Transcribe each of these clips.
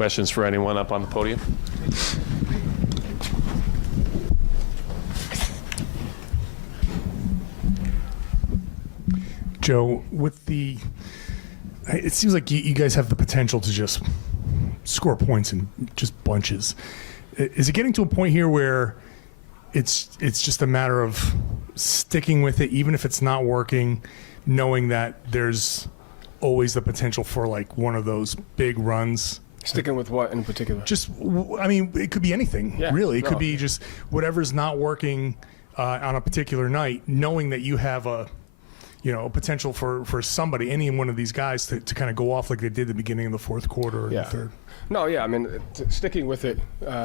Questions for anyone up on the podium? Joe, it seems like you guys have the potential to just score points in just bunches. Is it getting to a point here where it's just a matter of sticking with it, even if it's not working, knowing that there's always the potential for like one of those big runs? Sticking with what in particular? It could be anything, really. It could be just whatever's not working on a particular night, knowing that you have a potential for somebody, any one of these guys to kind of go off like they did at the beginning of the fourth quarter or the third. No, yeah, I mean, sticking with it,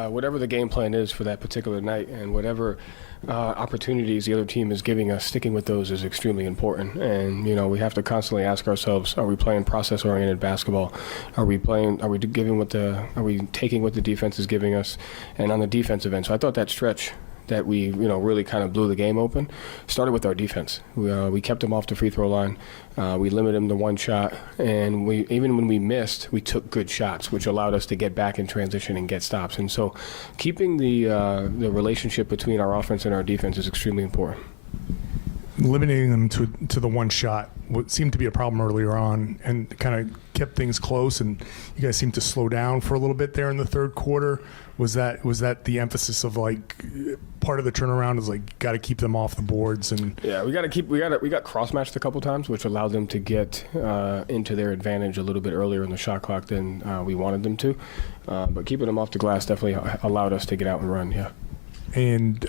whatever the game plan is for that particular night and whatever opportunities the other team is giving us, sticking with those is extremely important. And, we have to constantly ask ourselves, are we playing process-oriented basketball? Are we taking what the defense is giving us? And on the defensive end, so I thought that stretch that we, really kind of blew the game open, started with our defense. We kept them off the free throw line. We limited them to one shot, and even when we missed, we took good shots, which allowed us to get back in transition and get stops. And so keeping the relationship between our offense and our defense is extremely important. Limiting them to the one shot what seemed to be a problem earlier on and kind of kept things close, and you guys seemed to slow down for a little bit there in the third quarter. Was that the emphasis of like part of the turnaround is like got to keep them off the boards? And yeah, we got cross matched a couple times, which allowed them to get into their advantage a little bit earlier in the shot clock than we wanted them to. But keeping them off the glass definitely allowed us to get out and run. Yeah. And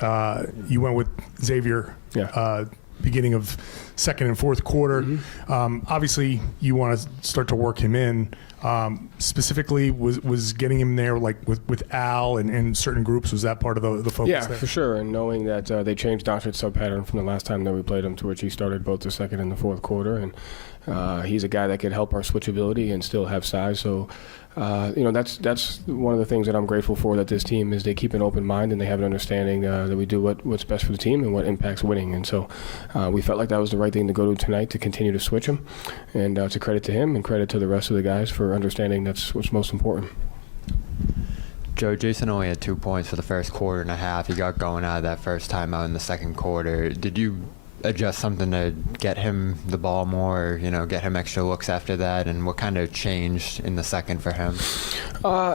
you went with Xavier. Yeah. Beginning of second and fourth quarter. Mm-hmm. Obviously, you want to start to work him in. Specifically, was getting him there like with Al and certain groups, was that part of the focus? Yeah, there? For sure. And knowing that they changed Doncic's sub-pattern from the last time that we played him, to which he started both the second and the fourth quarter. And he's a guy that could help our switchability and still have size. So, that's one of the things that I'm grateful for, that this team is they keep an open mind and they have an understanding that we do what's best for the team and what impacts winning. And so we felt like that was the right thing to go to tonight, to continue to switch him. And to credit to him and credit to the rest of the guys for understanding that's what's most important. Joe, Jason only had 2 points for the first quarter and a half. He got going out of that first time out in the second quarter. Did you adjust something to get him the ball more, get him extra looks after that? And what kind of changed in the second for him?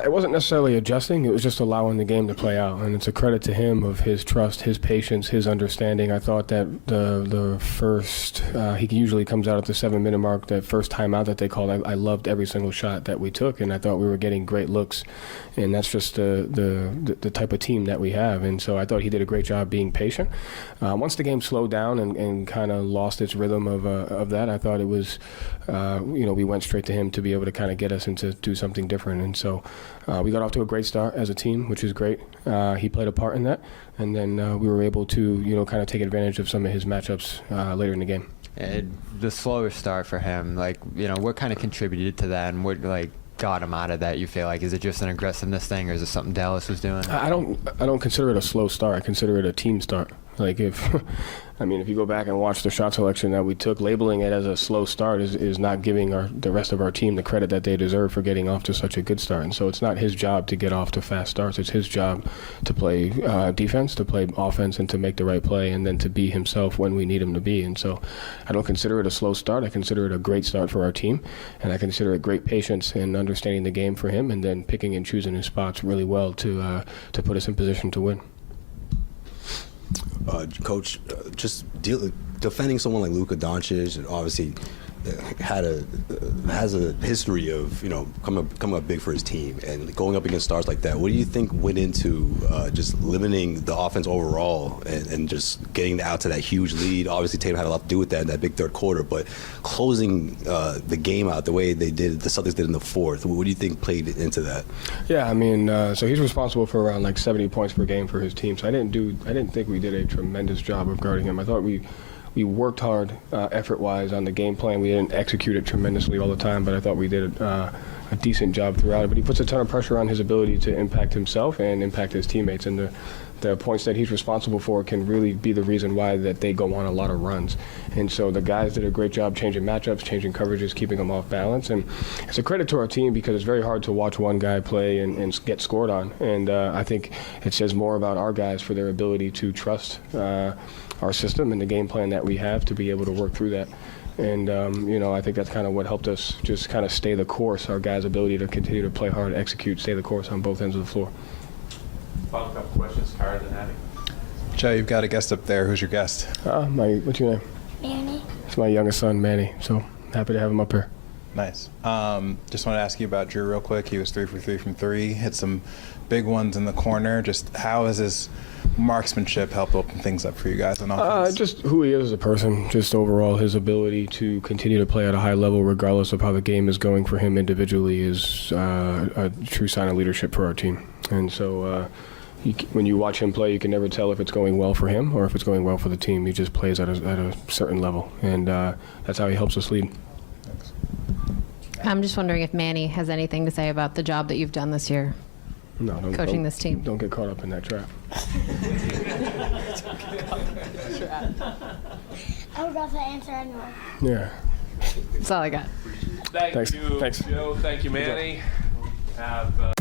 It wasn't necessarily adjusting. It was just allowing the game to play out. And it's a credit to him of his trust, his patience, his understanding. I thought that the first, he usually comes out at the 7-minute mark, that first timeout that they called, I loved every single shot that we took, and I thought we were getting great looks. And that's just the type of team that we have. And so I thought he did a great job being patient. Once the game slowed down and kind of lost its rhythm of that, I thought it was, we went straight to him to be able to kind of get us into do something different. And so we got off to a great start as a team, which is great. He played a part in that. And then we were able to, kind of take advantage of some of his matchups later in the game. And the slower start for him, what kind of contributed to that, and what, got him out of that, you feel like? Is it just an aggressiveness thing, or is it something Dallas was doing? I don't consider it a slow start. I consider it a team start. If you go back and watch the shot selection that we took, labeling it as a slow start is not giving the rest of our team the credit that they deserve for getting off to such a good start. And so it's not his job to get off to fast starts. It's his job to play defense, to play offense, and to make the right play, and then to be himself when we need him to be. And so I don't consider it a slow start. I consider it a great start for our team, and I consider it great patience and understanding the game for him, and then picking and choosing his spots really well to put us in position to win. Coach, defending someone like Luka Doncic, and obviously has a history of coming up big for his team, and going up against stars like that. What do you think went into just limiting the offense overall and just getting out to that huge lead? Obviously, Tatum had a lot to do with that in that big third quarter, but closing the game out the way the Celtics did in the fourth. What do you think played into that? Yeah, so he's responsible for around 70 points per game for his team. So I didn't think we did a tremendous job of guarding him. I thought we worked hard effort-wise on the game plan. We didn't execute it tremendously all the time, but I thought we did a a decent job throughout it. But he puts a ton of pressure on his ability to impact himself and impact his teammates. And the points that he's responsible for can really be the reason why that they go on a lot of runs. And so the guys did a great job changing matchups, changing coverages, keeping them off balance. And it's a credit to our team because it's very hard to watch one guy play and get scored on. And I think it says more about our guys for their ability to trust our system and the game plan that we have to be able to work through that. And, I think that's kind of what helped us just kind of stay the course, our guys' ability to continue to play hard, execute, stay the course on both ends of the floor. Final couple questions, Kara and Hattie. Joe, you've got a guest up there. Who's your guest? What's your name? Manny. It's my youngest son, Manny. So happy to have him up here. Nice. Just want to ask you about Drew real quick. He was 3 for 3 from 3, hit some big ones in the corner. Just how has his marksmanship helped open things up for you guys on offense? Just who he is as a person, just overall his ability to continue to play at a high level regardless of how the game is going for him individually is a true sign of leadership for our team. And so when you watch him play, you can never tell if it's going well for him or if it's going well for the team. He just plays at a certain level, and that's how he helps us lead. Thanks. I'm just wondering if Manny has anything to say about the job that you've done this year. No, Coaching this team. Don't get caught up in that trap. I would rather answer anyway. Yeah. That's all I got. Thank Thanks. you, Thanks. Joe. Thank you, Manny. Have.